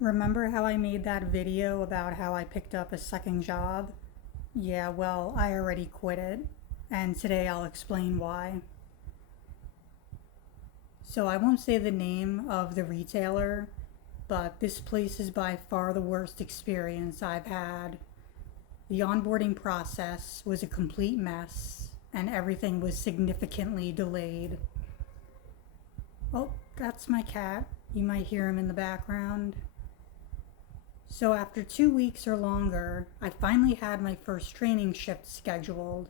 Remember how I made that video about how I picked up a second job? Yeah, well, I already quit it, and today I'll explain why. So I won't say the name of the retailer, but this place is by far the worst experience I've had. The onboarding process was a complete mess, and everything was significantly delayed. Oh, that's my cat. You might hear him in the background. So after 2 weeks or longer, I finally had my first training shift scheduled.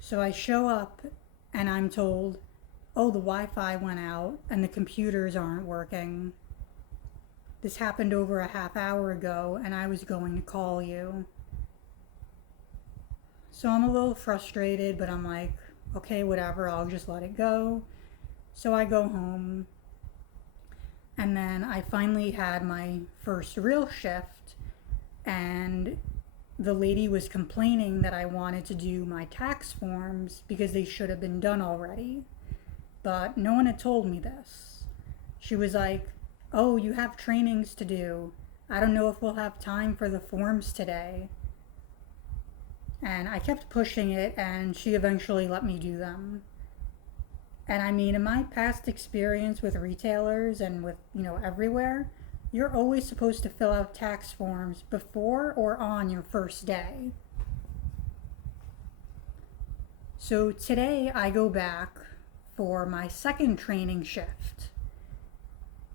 So I show up and I'm told, oh, the Wi-Fi went out and the computers aren't working. This happened over a half hour ago and I was going to call you. So I'm a little frustrated, but I'm like, okay, whatever, I'll just let it go. So I go home. And then I finally had my first real shift, and the lady was complaining that I wanted to do my tax forms because they should have been done already. But no one had told me this. She was like, oh, you have trainings to do. I don't know if we'll have time for the forms today. And I kept pushing it, and she eventually let me do them. And I mean, in my past experience with retailers and with, everywhere, you're always supposed to fill out tax forms before or on your first day. So today I go back for my second training shift.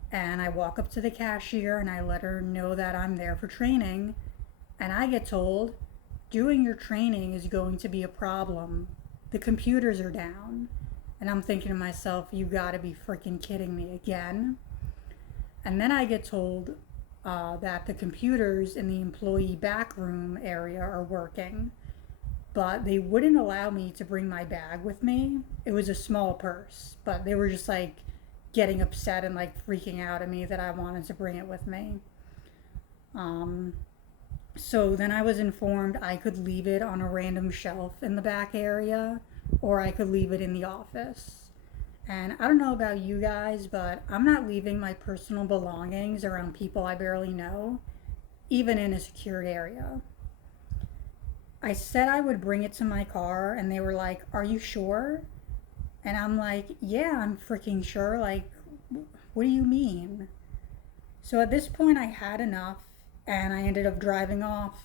And I walk up to the cashier and I let her know that I'm there for training. And I get told, doing your training is going to be a problem. The computers are down. And I'm thinking to myself, you gotta be freaking kidding me again. And then I get told that the computers in the employee back room area are working, but they wouldn't allow me to bring my bag with me. It was a small purse, but they were just like getting upset and like freaking out at me that I wanted to bring it with me. So then I was informed I could leave it on a random shelf in the back area, or I could leave it in the office. And I don't know about you guys, but I'm not leaving my personal belongings around people I barely know, even in a secured area. I said I would bring it to my car, and they were like, are you sure? And I'm like, yeah, I'm freaking sure. Like, what do you mean? So at this point, I had enough, and I ended up driving off.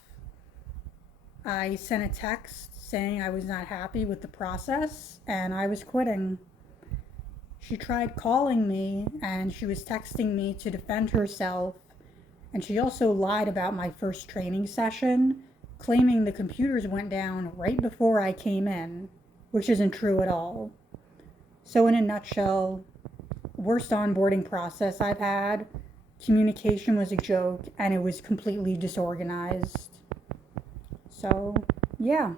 I sent a text saying I was not happy with the process and I was quitting. She tried calling me and she was texting me to defend herself, and she also lied about my first training session, claiming the computers went down right before I came in, which isn't true at all. So in a nutshell, worst onboarding process I've had. Communication was a joke and it was completely disorganized. So, yeah.